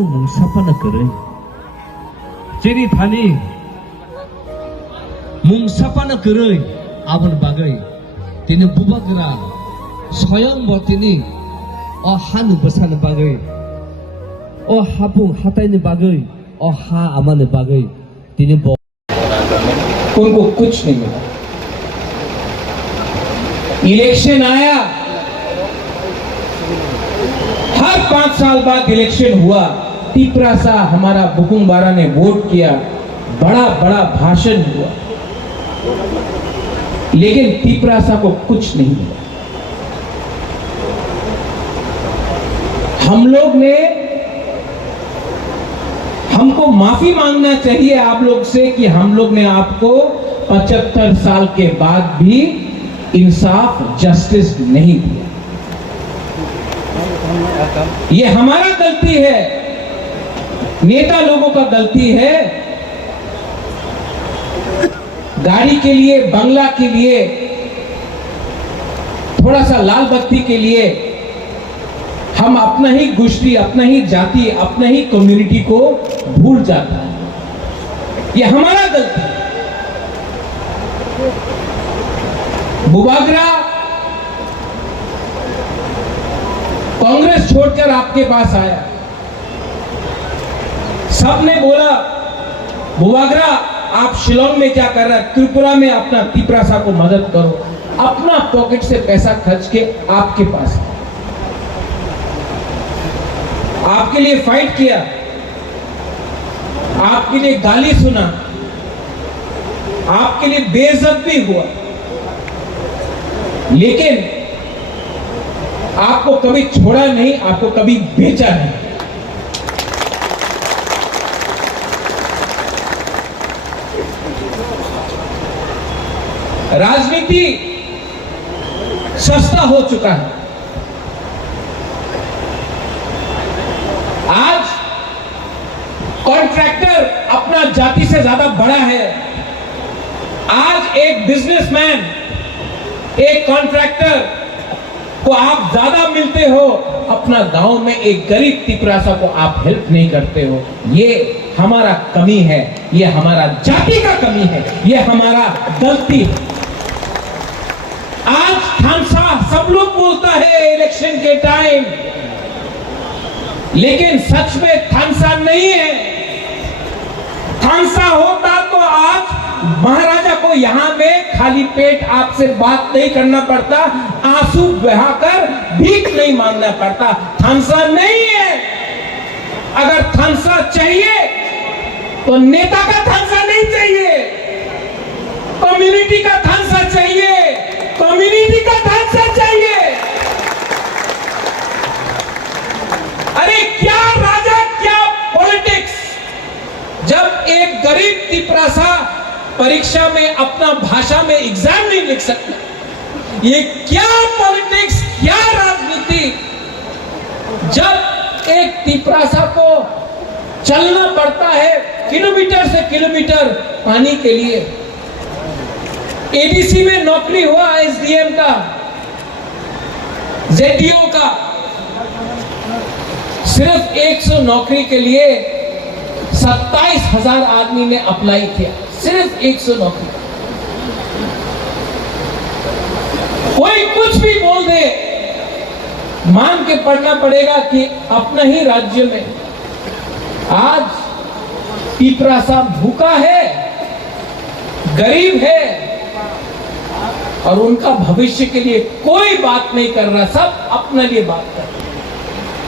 नु मुंसाफाना करे जेरी थानी मुंसाफाना करे आबन बागै तिनी बुबाग्रा स्वयं बतिनी अ हानु बसानो बागै अ हापु हाताइनो बागै अ हा आमानो बागै तिनी उनको कुछ नहीं मिला। इलेक्शन आया, हर 5 साल बाद इलेक्शन हुआ, तिपरासा हमारा बुकुंबारा ने वोट किया, बड़ा बड़ा भाषण हुआ, लेकिन तिपरासा को कुछ नहीं मिला। हम लोग ने, हमको माफी मांगना चाहिए आप लोग से कि हम लोग ने आपको 75 साल के बाद भी इंसाफ जस्टिस नहीं दिया। ये हमारा गलती है, नेता लोगों का गलती है। गाड़ी के लिए, बंगला के लिए, थोड़ा सा लाल बत्ती के लिए हम अपना ही गोष्ठी, अपना ही जाति, अपना ही कम्युनिटी को भूल जाता है। ये हमारा गलती है। बुबाग्रा कांग्रेस छोड़कर आपके पास आया, सबने बोला बुबाग्रा आप शिलोंग में क्या कर रहा है, त्रिपुरा में अपना तिपरासा को मदद करो। अपना पॉकेट से पैसा खर्च के आपके पास, आपके लिए फाइट किया, आपके लिए गाली सुना, आपके लिए बेइज्जत भी हुआ, लेकिन आपको कभी छोड़ा नहीं, आपको कभी बेचा नहीं। राजनीति सस्ता हो चुका है। आज कॉन्ट्रैक्टर अपना जाति से ज्यादा बड़ा है। आज एक बिजनेसमैन, एक कॉन्ट्रैक्टर को आप ज्यादा मिलते हो, अपना गांव में एक गरीब तिपरासा को आप हेल्प नहीं करते हो। ये हमारा कमी है, ये हमारा जाति का कमी है, ये हमारा गलती है। आज थानसा सब लोग बोलता है इलेक्शन के टाइम, लेकिन सच में थानसा नहीं है। थानसा होता तो आज महाराजा को यहां में खाली पेट आपसे बात नहीं करना पड़ता, आंसू बहाकर भीख नहीं मांगना पड़ता। थानसा नहीं है। अगर थानसा चाहिए तो नेता का थानसा नहीं चाहिए, कम्युनिटी का थानसा चाहिए, कम्युनिटी का थानसा चाहिए। अरे क्या राजा, क्या पॉलिटिक्स। जब एक गरीब तिपरासा परीक्षा में अपना भाषा में एग्जाम नहीं लिख सकता, ये क्या पॉलिटिक्स, क्या राजनीति। जब एक तिपरासा को चलना पड़ता है किलोमीटर से किलोमीटर पानी के लिए। एडीसी में नौकरी हुआ, एसडीएम का, जेडीओ का, सिर्फ 100 नौकरी के लिए 27,000 आदमी ने अप्लाई किया, सिर्फ 100 नौकरी। कोई कुछ भी बोल दे, मान के पढ़ना पड़ेगा कि अपना ही राज्य में आज तिपरासा भूखा है, गरीब है, और उनका भविष्य के लिए कोई बात नहीं कर रहा, सब अपने लिए बात कर रहा।